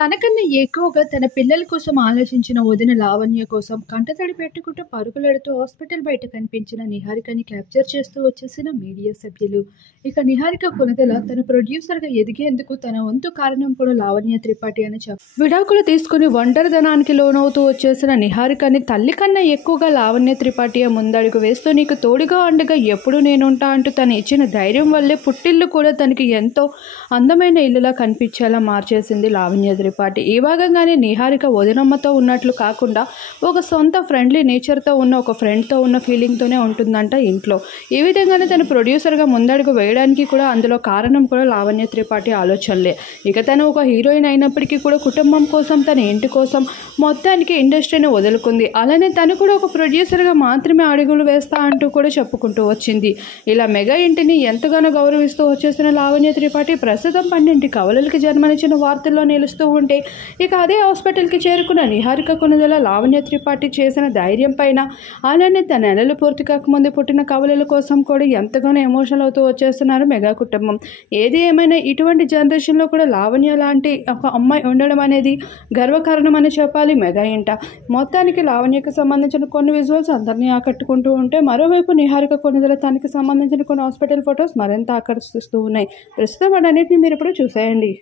తనకన్నా ఎక్కువగా తన పిల్లల కోసం ఆలోచించిన వదిన లావణ్య కోసం కంటతడి పెట్టుకుంటూ పరుగులెడుతూ హాస్పిటల్ బయట కనిపించిన నిహారికని క్యాప్చర్ చేస్తూ వచ్చేసిన మీడియా సభ్యులు. ఇక నిహారిక కొణిదెల తన ప్రొడ్యూసర్‌గా ఎదిగేందుకు తన వంతు కారణం కూడా లావణ్య త్రిపాఠి అని విడాకులు తీసుకుని ఒంటరితనానికి లోనవుతూ వచ్చేసిన నిహారికని తల్లి కన్నా ఎక్కువగా లావణ్య త్రిపాఠియే ముందడుగు వేస్తూ నీకు తోడుగా అండగా ఎప్పుడూ నేనుంటా అంటూ తను ఇచ్చిన ధైర్యం వల్లే పుట్టిల్లు కూడా తనకి ఎంతో అందమైన ఇల్లులా కనిపించేలా మార్చేసింది లావణ్య త్రిపాఠి. ఈ భాగంగానే నిహారిక వదినమ్మతో ఉన్నట్లు కాకుండా ఒక సొంత ఫ్రెండ్లీ నేచర్తో ఉన్న ఒక ఫ్రెండ్తో ఉన్న ఫీలింగ్తోనే ఉంటుందంట ఇంట్లో. ఈ విధంగానే తను ప్రొడ్యూసర్గా ముందడుగు వేయడానికి కూడా అందులో కారణం కూడా లావణ్య త్రిపాఠి ఆలోచనలే. ఇక తను ఒక హీరోయిన్ అయినప్పటికీ కూడా కుటుంబం కోసం తన ఇంటి కోసం మొత్తానికి ఇండస్ట్రీని వదులుకుంది. అలానే తను కూడా ఒక ప్రొడ్యూసర్గా మాత్రమే అడుగులు వేస్తా అంటూ కూడా చెప్పుకుంటూ వచ్చింది. ఇలా మెగా ఇంటిని ఎంతగానో గౌరవిస్తూ వచ్చేసిన లావణ్య త్రిపాఠి ప్రస్తుతం 12 కవలలకి జన్మనిచ్చిన వార్తల్లో నిలుస్తూ ఉంటే ఇక అదే హాస్పిటల్కి చేరుకున్న నిహారిక కొణిదెల లావణ్య త్రిపాఠి చేసిన ధైర్యం పైన అలానే తన నెలలు పూర్తి కాకముందు పుట్టిన కవలల కోసం కూడా ఎంతగానో ఎమోషనల్ అవుతూ వచ్చేస్తున్నారు మెగా కుటుంబం. ఏది ఏమైనా ఇటువంటి జనరేషన్లో కూడా లావణ్య లాంటి ఒక అమ్మాయి ఉండడం అనేది గర్వకారణం అని చెప్పాలి మెగా ఇంట. మొత్తానికి లావణ్యకు సంబంధించిన కొన్ని విజువల్స్ అందరినీ ఆకట్టుకుంటూ ఉంటే మరోవైపు నిహారిక కొణిదెల తనకి సంబంధించిన కొన్ని హాస్పిటల్ ఫొటోస్ మరింత ఆకర్షిస్తూ ఉన్నాయి. ప్రస్తుతం వాటన్నిటిని మీరు ఇప్పుడు చూసేయండి.